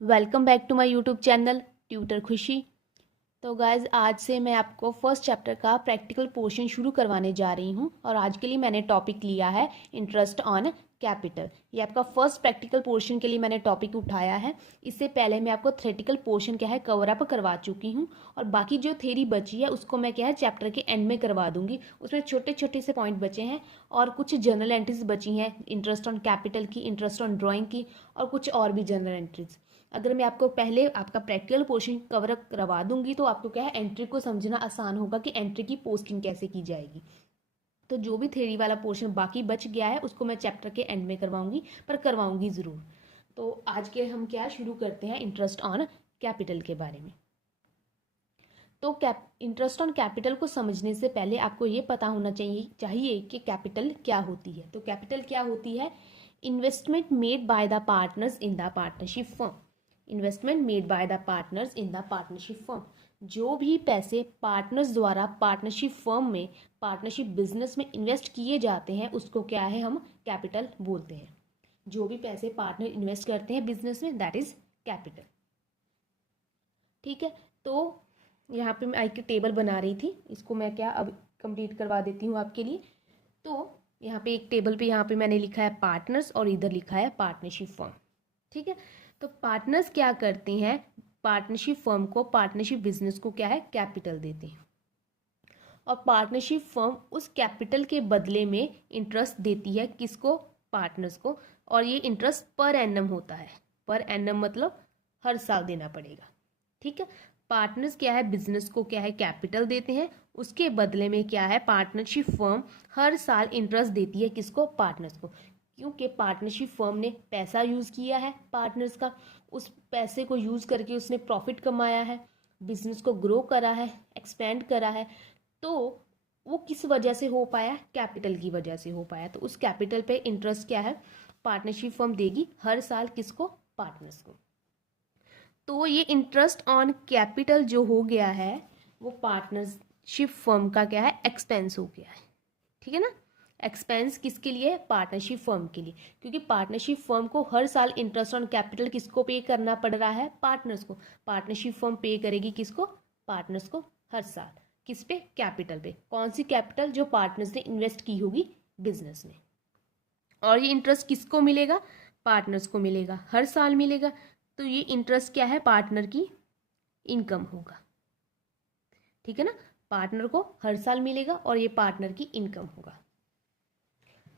Welcome back to my YouTube channel tutor Khushi. तो guys आज से मैं आपको फर्स्ट चैप्टर का प्रैक्टिकल पोर्शन शुरू करवाने जा रही हूँ और आज के लिए मैंने टॉपिक लिया है इंटरेस्ट ऑन कैपिटल। ये आपका फर्स्ट प्रैक्टिकल पोर्शन के लिए मैंने टॉपिक उठाया है। इससे पहले मैं आपको थ्योरेटिकल पोर्शन क्या है कवर अप करवा चुकी हूँ और बाकी जो थ्योरी बची है उसको मैं क्या है चैप्टर के एंड में करवा दूंगी। उसमें छोटे छोटे से पॉइंट बचे हैं और कुछ जर्नल एंट्रीज बची हैं इंटरेस्ट ऑन कैपिटल की, इंटरेस्ट ऑन ड्राइंग की और कुछ और भी जर्नल एंट्रीज। अगर मैं आपको पहले आपका प्रैक्टिकल पोर्शन कवर करवा दूंगी तो आपको क्या है एंट्री को समझना आसान होगा कि एंट्री की पोस्टिंग कैसे की जाएगी। तो जो भी थ्योरी वाला पोर्शन बाकी बच गया है उसको मैं चैप्टर के एंड में करवाऊंगी, पर करवाऊंगी ज़रूर। तो आज के हम क्या शुरू करते हैं इंटरेस्ट ऑन कैपिटल के बारे में। तो इंटरेस्ट ऑन कैपिटल को समझने से पहले आपको ये पता होना चाहिए कि कैपिटल क्या होती है। तो कैपिटल क्या होती है? Investment made by the partners in the partnership firm. Investment made by the partners in the partnership firm. जो भी पैसे पार्टनर्स द्वारा पार्टनरशिप फर्म में, पार्टनरशिप बिजनेस में इन्वेस्ट किए जाते हैं उसको क्या है हम कैपिटल बोलते हैं। जो भी पैसे पार्टनर इन्वेस्ट करते हैं बिजनेस में दैट इज कैपिटल। ठीक है, तो यहाँ पे मैं एक टेबल बना रही थी, इसको मैं क्या अब कंप्लीट करवा देती हूँ आपके लिए। तो यहाँ पे एक टेबल पे यहाँ पे मैंने लिखा है पार्टनर्स और इधर लिखा है पार्टनरशिप फर्म। ठीक है, तो पार्टनर्स क्या करते हैं? पार्टनरशिप फर्म को, पार्टनरशिप बिजनेस को क्या है कैपिटल देते हैं और पार्टनरशिप फर्म उस कैपिटल के बदले में इंटरेस्ट देती है किसको? पार्टनर्स को। और ये इंटरेस्ट पर एनम होता है। पर एनम मतलब हर साल देना पड़ेगा। ठीक है, पार्टनर्स क्या है बिजनेस को क्या है कैपिटल देते हैं, उसके बदले में क्या है पार्टनरशिप फर्म हर साल इंटरेस्ट देती है किसको? पार्टनर्स को। क्योंकि पार्टनरशिप फर्म ने पैसा यूज़ किया है पार्टनर्स का, उस पैसे को यूज़ करके उसने प्रॉफिट कमाया है, बिजनेस को ग्रो करा है, एक्सपेंड करा है। तो वो किस वजह से हो पाया? कैपिटल की वजह से हो पाया। तो उस कैपिटल पे इंटरेस्ट क्या है पार्टनरशिप फर्म देगी हर साल किसको? पार्टनर्स को। तो ये इंटरेस्ट ऑन कैपिटल जो हो गया है वो पार्टनरशिप फर्म का क्या है एक्सपेंस हो गया है। ठीक है ना, एक्सपेंस किसके लिए? पार्टनरशिप फर्म के लिए। क्योंकि पार्टनरशिप फर्म को हर साल इंटरेस्ट ऑन कैपिटल किसको पे करना पड़ रहा है? पार्टनर्स को। पार्टनरशिप फर्म पे करेगी किसको? पार्टनर्स को हर साल। किस पे? कैपिटल पे। कौन सी कैपिटल? जो पार्टनर्स ने इन्वेस्ट की होगी बिजनेस में। और ये इंटरेस्ट किसको मिलेगा? पार्टनर्स को मिलेगा, हर साल मिलेगा। तो ये इंटरेस्ट क्या है? पार्टनर की इनकम होगा। ठीक है ना, पार्टनर को हर साल मिलेगा और ये पार्टनर की इनकम होगा।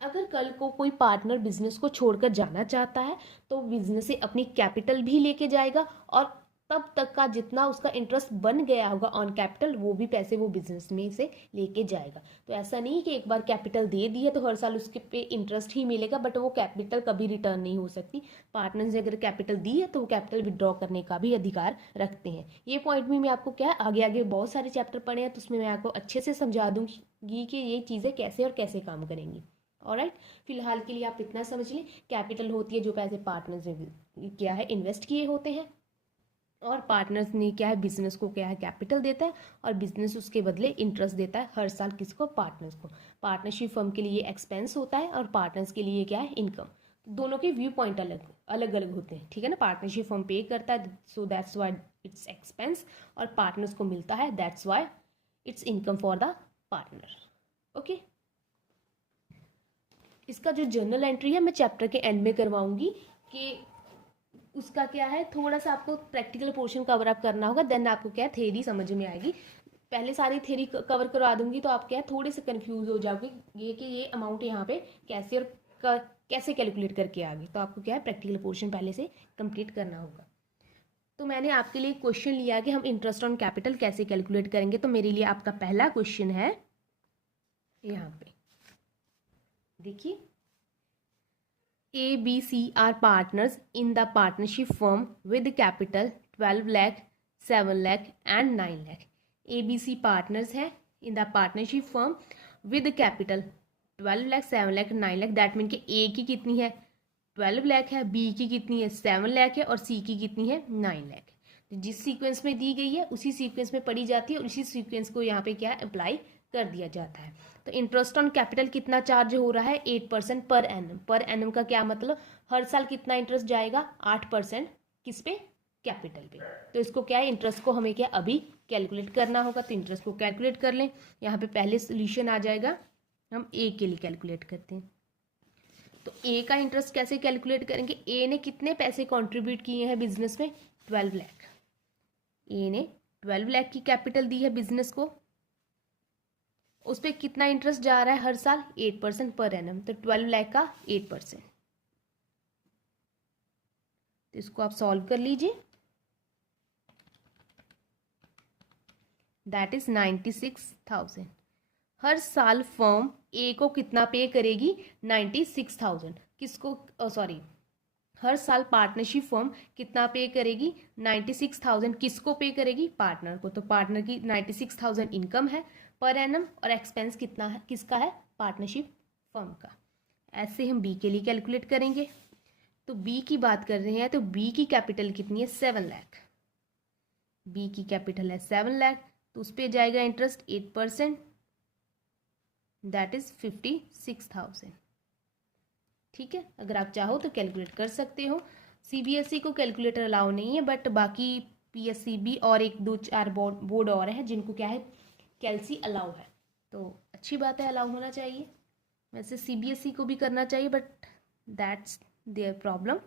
अगर कल को कोई पार्टनर बिजनेस को छोड़कर जाना चाहता है तो बिजनेस से अपनी कैपिटल भी लेके जाएगा और तब तक का जितना उसका इंटरेस्ट बन गया होगा ऑन कैपिटल वो भी पैसे वो बिजनेस में से लेके जाएगा। तो ऐसा नहीं कि एक बार कैपिटल दे दी है तो हर साल उसके पे इंटरेस्ट ही मिलेगा, बट वो कैपिटल कभी रिटर्न नहीं हो सकती। पार्टनर ने अगर कैपिटल दी है तो वो कैपिटल विड्रॉ करने का भी अधिकार रखते हैं। ये पॉइंट भी मैं आपको क्या आगे आगे बहुत सारे चैप्टर पढ़े हैं तो उसमें मैं आपको अच्छे से समझा दूंगी कि ये चीज़ें कैसे और कैसे काम करेंगी। ऑलराइट, फिलहाल के लिए आप इतना समझ लें, कैपिटल होती है जो पैसे पार्टनर्स ने क्या है इन्वेस्ट किए होते हैं और पार्टनर्स ने क्या है बिजनेस को क्या है कैपिटल देता है और बिजनेस उसके बदले इंटरेस्ट देता है हर साल किसको? पार्टनर्स को। पार्टनरशिप फर्म के लिए एक्सपेंस होता है और पार्टनर्स के लिए क्या है इनकम। दोनों के व्यू पॉइंट अलग अलग अलग होते हैं। ठीक है ना, पार्टनरशिप फर्म पे करता है so that's why it's expense और पार्टनर्स को मिलता है that's why it's income for the partner. Okay, इसका जो जर्नल एंट्री है मैं चैप्टर के एंड में करवाऊंगी कि उसका क्या है, थोड़ा सा आपको प्रैक्टिकल पोर्शन कवर अप करना होगा, देन आपको क्या है थ्योरी समझ में आएगी। पहले सारी थ्योरी कवर करवा दूंगी तो आप क्या है थोड़े से कंफ्यूज हो जाओगे ये कि ये अमाउंट यहाँ पे कैसे और कैसे कैलकुलेट करके आ गई। तो आपको क्या है प्रैक्टिकल पोर्शन पहले से कंप्लीट करना होगा। तो मैंने आपके लिए क्वेश्चन लिया कि हम इंटरेस्ट ऑन कैपिटल कैसे कैलकुलेट करेंगे। तो मेरे लिए आपका पहला क्वेश्चन है यहाँ पे, देखिए, A, B, C are partners in the partnership firm with capital 12 lakh, 7 lakh and 9 lakh. A, B, C partners हैं in the partnership firm with capital 12 lakh, 7 lakh, 9 lakh. That mean कि A की कितनी है? 12 लाख है, B की कितनी है? 7 लाख है और C की कितनी है? 9 लाख। तो जिस सीक्वेंस में दी गई है उसी सीक्वेंस में पढ़ी जाती है और उसी सीक्वेंस को यहाँ पे क्या अप्लाई कर दिया जाता है। तो इंटरेस्ट ऑन कैपिटल कितना चार्ज हो रहा है? 8% पर एनम। पर एनम का क्या मतलब? हर साल कितना इंटरेस्ट जाएगा? 8% किस पे, कैपिटल पे। तो इसको क्या है, इंटरेस्ट को हमें क्या अभी कैलकुलेट करना होगा, तो इंटरेस्ट को कैलकुलेट कर लें। यहाँ पे पहले सोल्यूशन आ जाएगा, हम ए के लिए कैलकुलेट करते हैं। तो ए का इंटरेस्ट कैसे कैलकुलेट करेंगे, ए ने कितने पैसे कंट्रीब्यूट किए हैं बिजनेस में, 12 लाख। ए ने 12 लाख की कैपिटल दी है बिजनेस को, उस पर कितना इंटरेस्ट जा रहा है हर साल, 8% पर एनम, तो 12 लाख का 8%। तो इसको आप सॉल्व कर लीजिए, दैट इज 96,000। हर साल फर्म ए को कितना पे करेगी, 96,000। किसको, सॉरी, हर साल पार्टनरशिप फर्म कितना पे करेगी, 96,000। किसको पे करेगी, पार्टनर को। तो पार्टनर की 96,000 इनकम है पर एनम, और एक्सपेंस कितना है, किसका है, पार्टनरशिप फर्म का। ऐसे हम बी के लिए कैलकुलेट करेंगे। तो बी की बात कर रहे हैं, तो बी की कैपिटल कितनी है, 7 लाख। बी की कैपिटल है 7 लाख, तो उस पर जाएगा इंटरेस्ट 8%, दैट इज 56,000। ठीक है, अगर आप चाहो तो कैलकुलेट कर सकते हो। सीबीएसई को कैलकुलेटर अलाउ नहीं है, बट बाकी पीएससीबी और 1 2 4 बोर्ड और हैं जिनको क्या है, कैलसी अलाउ है। तो अच्छी बात है, अलाउ होना चाहिए। वैसे सीबीएसई को भी करना चाहिए, बट दैट्स देयर प्रॉब्लम।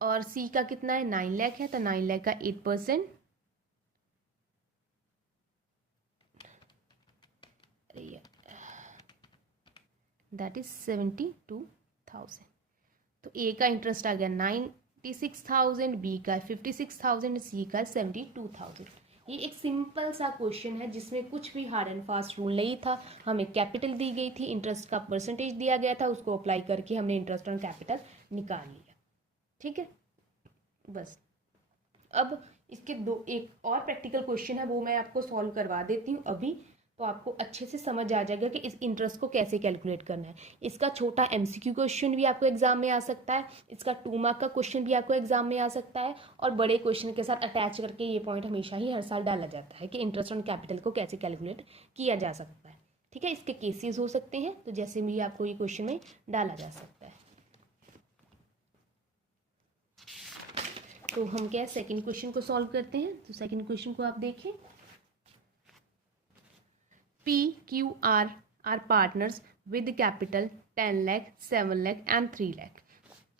और सी का कितना है, 9 लाख है, तो 9 लाख का 8%, दैट इज 72,000। तो ए का इंटरेस्ट आ गया 96,000, बी का 56,000, सी का 72,000। ये एक सिंपल सा क्वेश्चन है जिसमें कुछ भी हार्ड एंड फास्ट रूल नहीं था। हमें कैपिटल दी गई थी, इंटरेस्ट का परसेंटेज दिया गया था, उसको अप्लाई करके हमने इंटरेस्ट ऑन कैपिटल निकाल लिया। ठीक है, बस। अब इसके एक और प्रैक्टिकल क्वेश्चन है, वो मैं आपको सॉल्व करवा देती हूँ अभी, तो आपको अच्छे से समझ आ जाएगा कि इस इंटरेस्ट को कैसे कैलकुलेट करना है। इसका छोटा एमसीक्यू क्वेश्चन भी आपको एग्जाम में आ सकता है, इसका 2 मार्क का क्वेश्चन भी आपको एग्जाम में आ सकता है, और बड़े क्वेश्चन के साथ अटैच करके ये पॉइंट हमेशा ही हर साल डाला जाता है कि इंटरेस्ट ऑन कैपिटल को कैसे कैलकुलेट किया जा सकता है। ठीक है, इसके केसेस हो सकते हैं, तो जैसे भी आपको ये क्वेश्चन में डाला जा सकता है। तो हम क्या सेकंड क्वेश्चन को सॉल्व करते हैं। तो सेकंड क्वेश्चन को आप देखें, P, Q, R are partners with capital 10 lakh, 7 lakh and 3 lakh।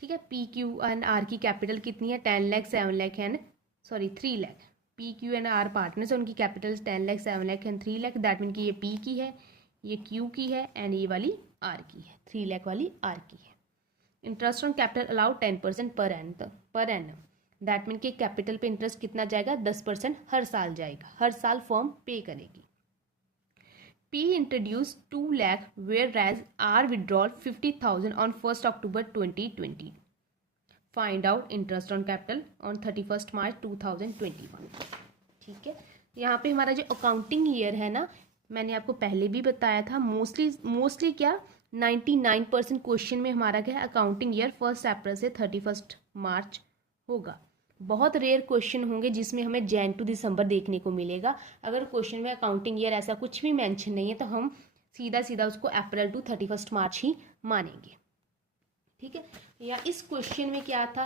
ठीक है, P, Q and R की कैपिटल कितनी है, 10 lakh, 7 lakh and 3 lakh. P, Q and R partners, उनकी capital 10 lakh, 7 lakh and 3 lakh. That mean कि ये P की है, ये Q की है एंड ये वाली R की है, 3 लाख वाली R की है। Interest on capital allow 10% per annum. That mean कि कैपिटल पे इंटरेस्ट कितना जाएगा, 10% हर साल जाएगा, हर साल फर्म पे करेगी। P introduced 2 lakh whereas R withdrawal 50,000 on 1st October 2020. Find out interest on capital on 31st March 2021। ठीक है, यहाँ पे हमारा जो अकाउंटिंग ईयर है ना, मैंने आपको पहले भी बताया था, मोस्टली क्या 99% क्वेश्चन में हमारा क्या है, अकाउंटिंग ईयर 1 अप्रैल से 31 मार्च होगा। बहुत रेयर क्वेश्चन होंगे जिसमें हमें जैन टू दिसंबर देखने को मिलेगा। अगर क्वेश्चन में अकाउंटिंग ईयर ऐसा कुछ भी मेंशन नहीं है तो हम सीधा उसको अप्रैल टू 31 मार्च ही मानेंगे। ठीक है, या इस क्वेश्चन में क्या था,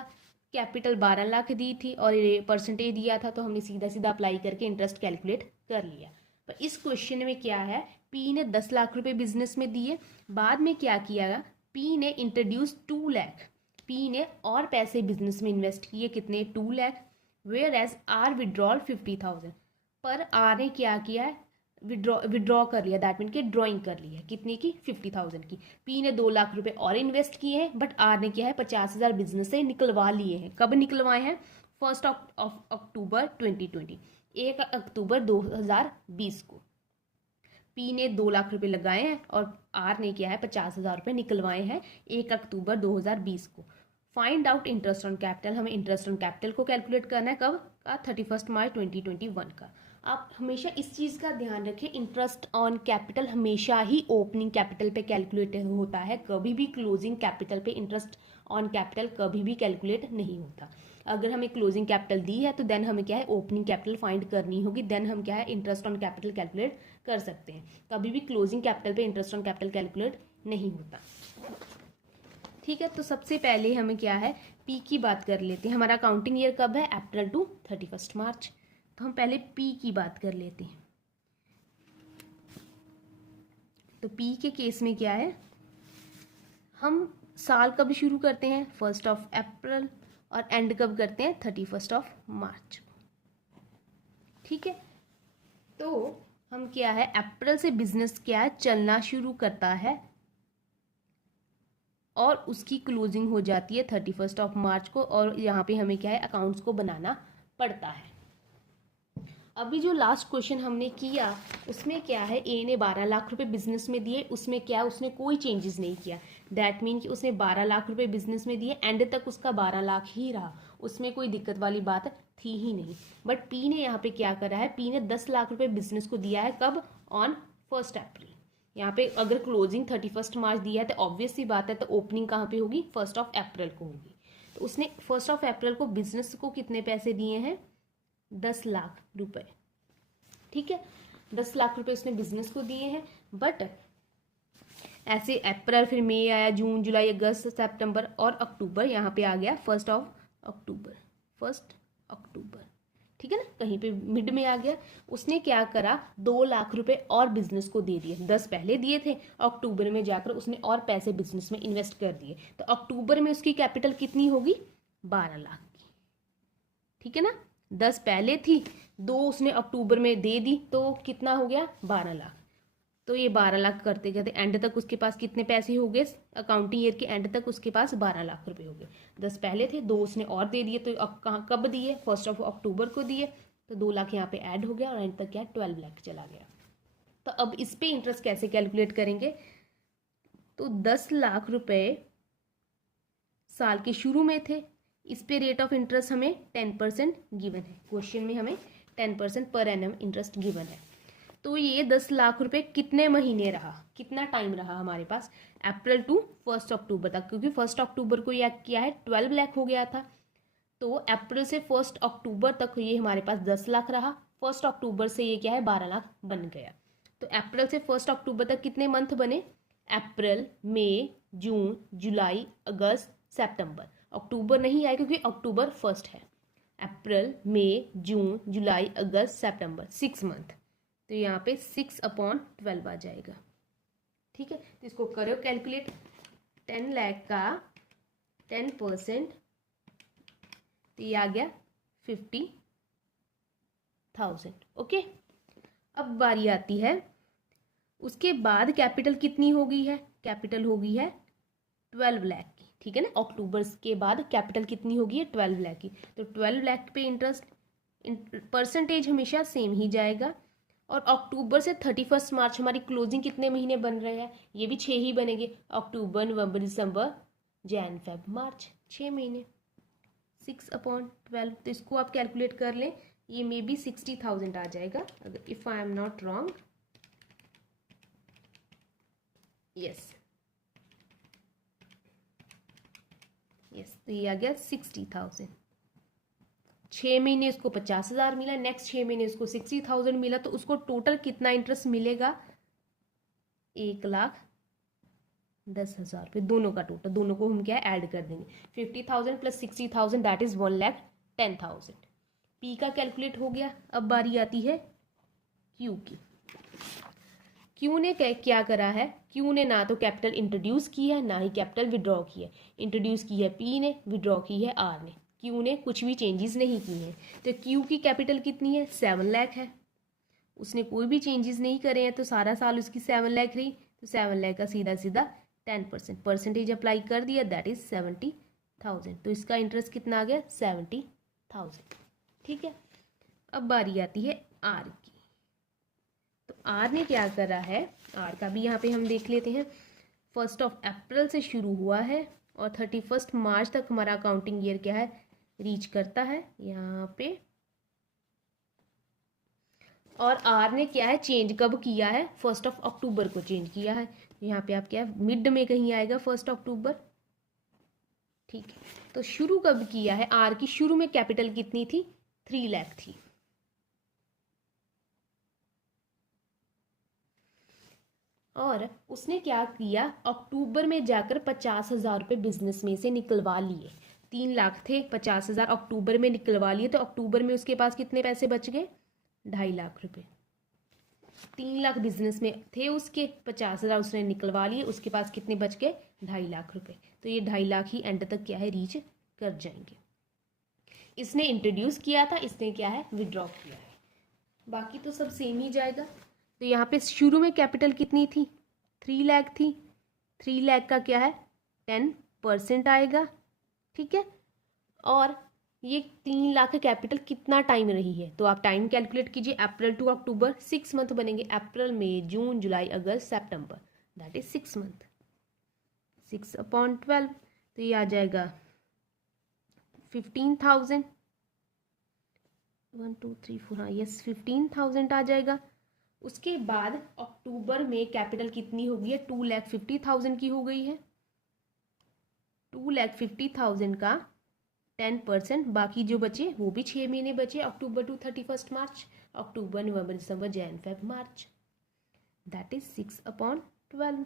कैपिटल 12 लाख दी थी और परसेंटेज दिया था, तो हमने सीधा अप्लाई करके इंटरेस्ट कैलकुलेट कर लिया। पर इस क्वेश्चन में क्या है, पी ने 10 लाख रुपए बिजनेस में दिए, बाद में क्या किया, पी ने इंट्रोड्यूस 2 लाख, पी ने और पैसे बिजनेस में इन्वेस्ट किए, कितने, 2 lakh. Whereas are withdrawal 50,000, पर आर ने क्या किया है, विड्रॉ कर लिया, दैट मीन कि ड्रॉइंग कर ली है, कितने की, 50,000 की। पी ने 2 लाख रुपए और इन्वेस्ट किए हैं, बट आर ने क्या है, 50,000 बिजनेस से निकलवा लिए हैं। कब निकलवाए हैं, 1 अक्टूबर 2020, 1 अक्टूबर 2020 को पी ने 2 लाख रुपए लगाए हैं और आर ने क्या है, 50,000 रुपये निकलवाए हैं 1 अक्टूबर 2020 को। Find out interest on capital, हमें इंटरेस्ट ऑन कैपिटल को कैलकुलेट करना है, कब का, 31 मार्च 2021 का। आप हमेशा इस चीज़ का ध्यान रखें, इंटरेस्ट ऑन कैपिटल हमेशा ही ओपनिंग कैपिटल पे कैलकुलेट होता है, कभी भी क्लोजिंग कैपिटल पे इंटरेस्ट ऑन कैपिटल कभी भी कैलकुलेट नहीं होता। अगर हमें क्लोजिंग कैपिटल दी है तो देन हमें क्या है, ओपनिंग कैपिटल फाइंड करनी होगी, देन हम क्या है, इंटरेस्ट ऑन कैपिटल कैलकुलेट कर सकते हैं। कभी भी क्लोजिंग कैपिटल पे इंटरेस्ट ऑन कैपिटल कैलकुलेट नहीं होता। ठीक है, तो सबसे पहले हमें क्या है, पी की बात कर लेते हैं। हमारा अकाउंटिंग ईयर कब है, अप्रैल टू 31 मार्च। तो हम पहले पी की बात कर लेते हैं। तो पी के केस में क्या है, हम साल कब शुरू करते हैं, 1 अप्रैल, और एंड कब करते हैं, 31 मार्च। ठीक है, तो हम क्या है, अप्रैल से बिजनेस क्या है, चलना शुरू करता है और उसकी क्लोजिंग हो जाती है 31 मार्च को, और यहाँ पे हमें क्या है, अकाउंट्स को बनाना पड़ता है। अभी जो लास्ट क्वेश्चन हमने किया उसमें क्या है, ए ने 12 लाख रुपए बिजनेस में दिए, उसमें क्या, उसने कोई चेंजेस नहीं किया। दैट मीन कि उसने 12 लाख रुपए बिजनेस में दिए, एंड तक उसका 12 लाख ही रहा, उसमें कोई दिक्कत वाली बात थी ही नहीं। बट पी ने यहाँ पे क्या करा है, पी ने 10 लाख रुपए बिजनेस को दिया है, कब, ऑन 1 अप्रैल। यहाँ पे अगर क्लोजिंग 31 मार्च दिया है तो ऑब्वियस सी बात है, तो ओपनिंग कहाँ पे होगी, 1 अप्रैल को होगी। तो उसने 1 अप्रैल को बिजनेस को कितने पैसे दिए हैं, 10 लाख रुपए। ठीक है, 10 लाख रुपए उसने बिजनेस को दिए हैं। बट ऐसे अप्रैल, फिर मई आया, जून, जुलाई, अगस्त, सितंबर और अक्टूबर, यहाँ पे आ गया 1 अक्टूबर, 1 अक्टूबर। ठीक है ना, कहीं पे मिड में आ गया। उसने क्या करा, 2 लाख रुपए और बिजनेस को दे दिए। 10 पहले दिए थे, अक्टूबर में जाकर उसने और पैसे बिजनेस में इन्वेस्ट कर दिए। तो अक्टूबर में उसकी कैपिटल कितनी होगी, 12 लाख की। ठीक है ना, 10 पहले थी, 2 उसने अक्टूबर में दे दी, तो कितना हो गया, 12 लाख। तो ये 12 लाख करते करते एंड तक उसके पास कितने पैसे हो गए, अकाउंटिंग ईयर के एंड तक उसके पास 12 लाख रुपए हो गए। 10 पहले थे, 2 उसने और दे दिए, तो अब कहाँ, कब दिए, 1 अक्टूबर को दिए, तो 2 लाख यहाँ पे ऐड हो गया और एंड तक क्या, 12 लाख चला गया। तो अब इस पे इंटरेस्ट कैसे कैलकुलेट करेंगे, तो 10 लाख रुपए साल के शुरू में थे, इस पे रेट ऑफ इंटरेस्ट हमें 10% गिवन है, क्वेश्चन में हमें 10% पर एनम इंटरेस्ट गिवन है। तो ये 10 लाख रुपए कितने महीने रहा, कितना टाइम रहा हमारे पास, अप्रैल टू 1 अक्टूबर तक, क्योंकि 1 अक्टूबर को यह क्या है, 12 लाख हो गया था। तो अप्रैल से 1 अक्टूबर तक ये हमारे पास 10 लाख रहा, 1 अक्टूबर से ये क्या है, 12 लाख बन गया। तो अप्रैल से 1 अक्टूबर तक कितने मंथ बने, अप्रैल, मई, जून, जुलाई, अगस्त, सितंबर। अक्टूबर नहीं आया क्योंकि अक्टूबर 1 है। अप्रैल, मई, जून, जुलाई, अगस्त, सितंबर, 6 मंथ। तो यहाँ पे 6/12 आ जाएगा। ठीक है, तो इसको करो कैलकुलेट, 10 लाख का 10%, तो ये आ गया 50,000। ओके, अब बारी आती है, उसके बाद कैपिटल कितनी हो गई है, कैपिटल हो गई है 12 लाख की। ठीक है ना, अक्टूबर के बाद कैपिटल कितनी होगी है, 12 लाख की। तो 12 लाख पे इंटरेस्ट परसेंटेज हमेशा सेम ही जाएगा। और अक्टूबर से 31 मार्च हमारी क्लोजिंग कितने महीने बन रहे हैं, ये भी 6 ही बनेंगे, अक्टूबर, नवंबर, दिसंबर, जैन, फेब, मार्च, 6 महीने, 6/12। तो इसको आप कैलकुलेट कर लें, ये मे बी 60,000 आ जाएगा, अगर if I am not wrong. Yes, तो ये आ गया 60,000। 6 महीने उसको 50,000 मिला, नेक्स्ट 6 महीने उसको 60,000 मिला, तो उसको टोटल कितना इंटरेस्ट मिलेगा, 1,10,000 रुपये, दोनों का टोटल, दोनों को हम क्या ऐड कर देंगे, 50,000 प्लस 60,000 दैट इज 1,10,000। पी का कैलकुलेट हो गया। अब बारी आती है क्यू की। क्यू ने क्या करा है, क्यू ने ना तो कैपिटल इंट्रोड्यूस की है, ना ही कैपिटल विड्रॉ की है। इंट्रोड्यूस की है पी ने, विड्रॉ की है आर ने, क्यू ने कुछ भी चेंजेस नहीं की हैं। तो क्यू की कैपिटल कितनी है, 7 लाख है, उसने कोई भी चेंजेस नहीं करे हैं, तो सारा साल उसकी 7 लाख रही। तो 7 लाख का सीधा सीधा 10% परसेंटेज अप्लाई कर दिया, दैट इज 70,000। तो इसका इंटरेस्ट कितना आ गया, 70,000। ठीक है, अब बारी आती है आर की। तो आर ने क्या करा है, आर का भी यहाँ पे हम देख लेते हैं। 1 अप्रैल से शुरू हुआ है और 31 मार्च तक हमारा अकाउंटिंग ईयर क्या है, रीच करता है यहाँ पे। और आर ने क्या है, चेंज कब किया है, 1 अक्टूबर को चेंज किया है। यहाँ पे आप क्या मिड में कहीं आएगा 1 अक्टूबर। ठीक है, तो शुरू कब किया है, आर की शुरू में कैपिटल कितनी थी, 3 लाख थी। और उसने क्या किया, अक्टूबर में जाकर 50,000 रुपये बिजनेस में से निकलवा लिए। 3 लाख थे, 50,000 अक्टूबर में निकलवा लिए, तो अक्टूबर में उसके पास कितने पैसे बच गए, 2.5 लाख रुपए। 3 लाख बिजनेस में थे उसके, 50,000 उसने निकलवा लिए, उसके पास कितने बच गए, 2.5 लाख रुपए। तो ये 2.5 लाख ही एंड तक क्या है, रीच कर जाएंगे। इसने इंट्रोड्यूस किया था, इसने क्या है, विड्रॉ किया है। बाकी तो सब सेम ही जाएगा। तो यहाँ पे शुरू में कैपिटल कितनी थी, 3 लाख थी। 3 लाख का क्या है, 10% आएगा, ठीक है। और ये 3 लाख कैपिटल कितना टाइम रही है, तो आप टाइम कैलकुलेट कीजिए। अप्रैल टू अक्टूबर 6 मंथ बनेंगे, अप्रैल मई जून जुलाई अगस्त सितंबर, दैट इज 6 मंथ। 6/12 तो ये आ जाएगा 15,000। 1 2 3 4, हाँ यस 15,000 आ जाएगा। उसके बाद अक्टूबर में कैपिटल कितनी हो गई है, 2,50,000 की हो गई है। 2,50,000 का 10%, बाकी जो बचे वो भी 6 महीने बचे, October to 31 March, October November December Jan Feb March, that is 6/12।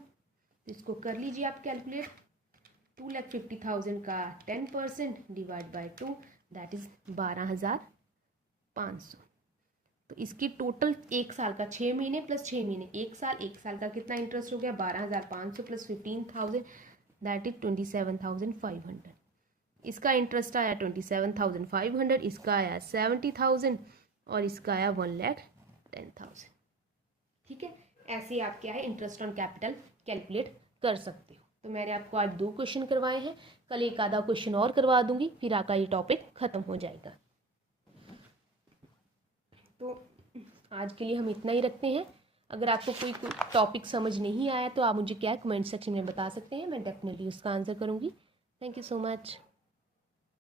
तो इसको कर लीजिए आप कैलकुलेट। 2,50,000 का 10% डिवाइड बाय 2, दैट इज 12,500। तो इसकी टोटल एक साल का 6 महीने प्लस 6 महीने, एक साल का कितना इंटरेस्ट हो गया, 12,500 प्लस 15,000, दैट इज 27,500। इसका इंटरेस्ट आया 27,500, इसका आया 70,000 और इसका आया 1,10,000। ठीक है, ऐसे आप क्या है इंटरेस्ट ऑन कैपिटल कैलकुलेट कर सकते हो। तो मैंने आपको आज 2 क्वेश्चन करवाए हैं, कल एक आधा क्वेश्चन और करवा दूंगी, फिर आपका ये टॉपिक खत्म हो जाएगा। तो आज के लिए हम इतना ही रखते हैं। अगर आपको कोई टॉपिक समझ नहीं आया तो आप मुझे क्या कमेंट सेक्शन में बता सकते हैं, मैं डेफिनेटली उसका आंसर करूँगी। Thank you so much.